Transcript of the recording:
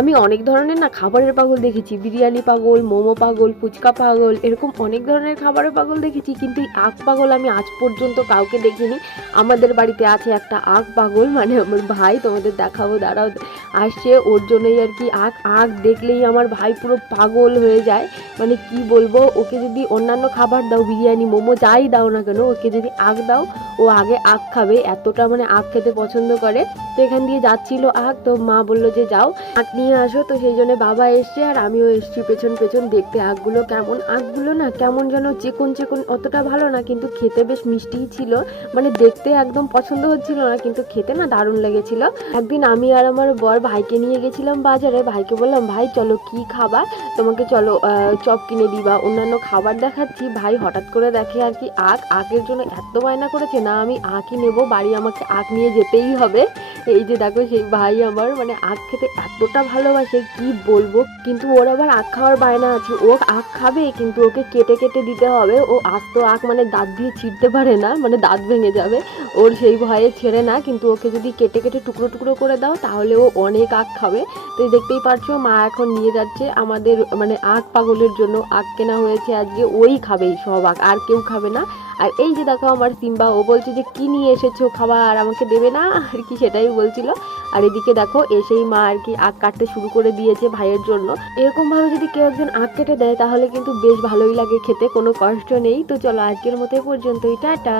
আমি অনেক ধরনের না খাবারের পাগল দেখেছি, বিরিয়ানি পাগল, মোমো পাগল, ফুচকা পাগল, এরকম অনেক ধরনের খাবারের পাগল দেখেছি, কিন্তু এই আখ পাগল আমি আজ পর্যন্ত কাউকে দেখিনি। আমাদের বাড়িতে আছে একটা আখ পাগল, মানে আমার ভাই, তোমাদের দেখাবো দাঁড়াও, আসছে ওর জন্যই আর কি। আখ আখ দেখলেই আমার ভাই পুরো পাগল হয়ে যায়, মানে কি বলবো, ওকে যদি অন্যান্য খাবার দাও, বিরিয়ানি মোমো যাই দাও না কেন, ওকে যদি আখ দাও ও আগে আখ খাবে, এতটা মানে আখ খেতে পছন্দ করে। তো এখান দিয়ে যাচ্ছিল আখ, তো মা বললো যে যাও আখ নিয়ে আসো, তো সেই জন্য বাবা এসছে আর আমিও এসছি পেছন পেছন দেখতে আখগুলো কেমন। আখগুলো না কেমন যেন চিকন চিকন, অতটা ভালো না, কিন্তু খেতে বেশ মিষ্টিই ছিল, মানে দেখতে একদম পছন্দ হচ্ছিল না, কিন্তু খেতে না দারুণ লেগেছিল। একদিন আমি আর আমার বর ভাইকে নিয়ে গেছিলাম বাজারে, ভাইকে বললাম ভাই চলো কি খাবার, তোমাকে চলো চপ কিনে দিবা, অন্যান্য খাবার দেখাচ্ছি। ভাই হঠাৎ করে দেখে আর কি আখের জন্য এত বায়না করেছে, না আমি আখই নেবো, বাড়ি আমাকে আখ নিয়ে যেতেই হবে। এই যে দেখো সেই ভাই আমার মানে আখ খেতে এতটা ভালোবাসে কি বলবো, কিন্তু ওর আবার আখ খাওয়ার বায়না আছে, ও আখ খাবে কিন্তু ওকে কেটে কেটে দিতে হবে, ও আস্ত আখ মানে দাঁত দিয়ে ছিঁড়তে পারে না, মানে দাঁত ভেঙে যাবে, ওর সেই ভয়ে ছেড়ে না, কিন্তু ওকে যদি কেটে কেটে টুকরো টুকরো করে দাও তাহলে ও অনেক আখ খাবে। তো দেখতেই পারছো মা এখন নিয়ে যাচ্ছে আমাদের মানে আখ পাগলের জন্য আখ কেনা হয়েছে আজকে, ওই খাবে সব আখ, আর কেউ খাবে না। আর এই যে দেখো আমার সিম্বা, ও বলছে যে কি নিয়ে এসেছো খাবার, আমাকে দেবে না আর কি, সেটাই বলছিল। আর এদিকে দেখো এসেই মা আর কি আখ কাটতে শুরু করে দিয়েছে ভাইয়ের জন্য। এরকম ভাবে যদি কেউ একজন আখ কেটে দেয় তাহলে কিন্তু বেশ ভালোই লাগে খেতে, কোনো কষ্ট নেই। তো চলো আজকের মতো পর্যন্তই, টাটা।